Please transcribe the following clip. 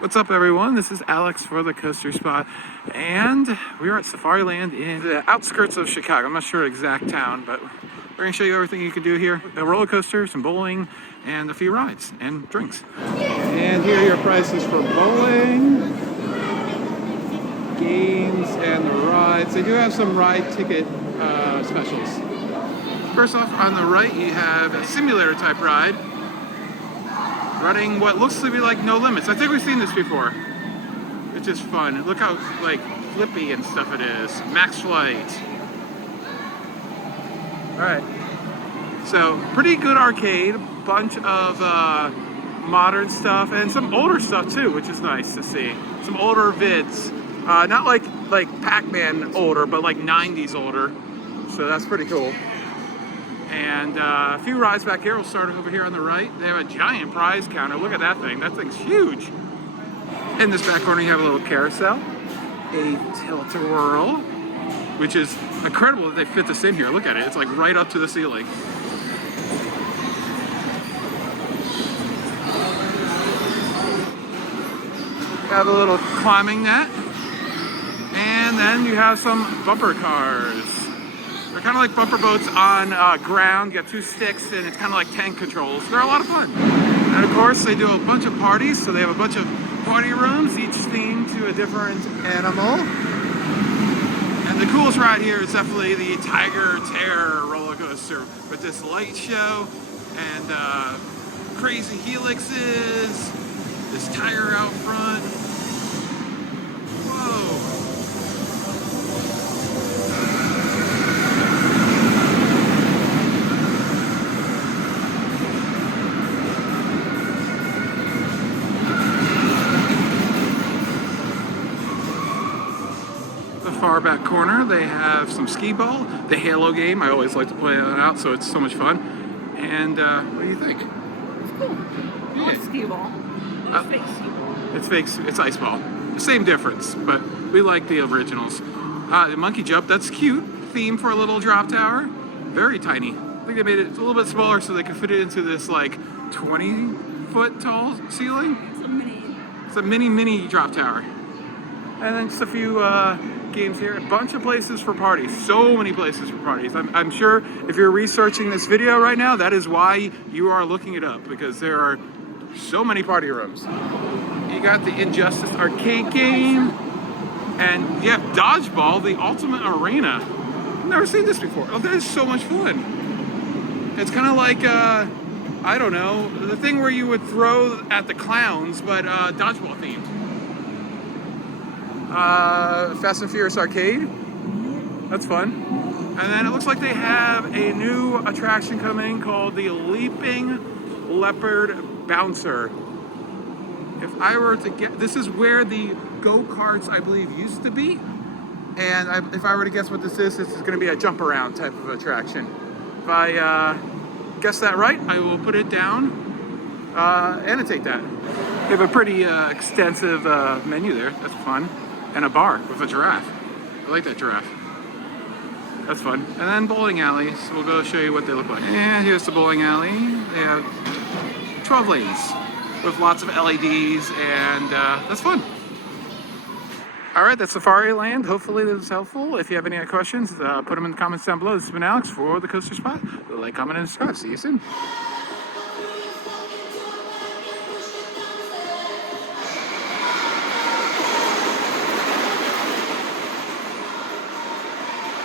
What's up, everyone? This is Alex for the Coaster Spot, and we are at Safariland in the outskirts of Chicago. I'm not sure exact town, but we're going to show you everything you can do here. A roller coaster, some bowling, and a few rides and drinks. And here are your prices for bowling, games, and the rides. They do have some ride ticket specials. First off, on the right, you have a simulator type ride, running what looks to be like No Limits. I think we've seen this before. It's just fun. Look how like flippy and stuff it is. Max Flight. Alright. So, pretty good arcade. Bunch of modern stuff and some older stuff too, which is nice to see. Some older vids. Not like Pac-Man older, but like 90s older. So that's pretty cool. And a few rides back here. We'll start over here on the right. They have a giant prize counter. Look at that thing. That thing's huge. In this back corner, you have a little carousel, a tilt-a-whirl, which is incredible that they fit this in here. Look at it. It's like right up to the ceiling. You have a little climbing net. And then you have some bumper cars. They're kind of like bumper boats on ground. You got two sticks and it's kind of like tank controls. They're a lot of fun. And of course they do a bunch of parties. So they have a bunch of party rooms, each themed to a different animal. And the coolest ride here is definitely the Tiger Terror roller coaster with this light show and crazy helixes, this tiger out front. Whoa. Far back corner, they have some skee ball, the Halo game. I always like to play that out, so it's so much fun. And what do you think? It's cool. I like skee ball. It's fake skee ball. It's fake. It's ice ball. Same difference, but we like the originals. The monkey jump, that's cute. Theme for a little drop tower. Very tiny. I think they made it a little bit smaller so they could fit it into this like 20-foot tall ceiling. It's a mini drop tower. And then just a few games here. A bunch of places for parties. So many places for parties. I'm sure if you're researching this video right now, that is why you are looking it up, because there are so many party rooms. You got the Injustice arcade game, and you have Dodgeball, the Ultimate Arena. I've never seen this before. Oh, that is so much fun. It's kind of like, I don't know, the thing where you would throw at the clowns, but dodgeball themed. Fast and Furious arcade. That's fun. And then it looks like they have a new attraction coming called the Leaping Leopard Bouncer. If I were to get, this is where the go-karts, I believe, used to be. And if I were to guess what this is going to be a jump around type of attraction. If I guess that right, I will put it down, annotate that. They have a pretty extensive menu there. That's fun. And a bar with a giraffe. I like that giraffe. That's fun. And then bowling alleys. So we'll go show you what they look like. And here's the bowling alley. They have 12 lanes with lots of LEDs, and that's fun. All right, that's Safariland. Hopefully this was helpful. If you have any other questions, put them in the comments down below. This has been Alex for the Coaster Spot. Like, comment, and subscribe. See you soon.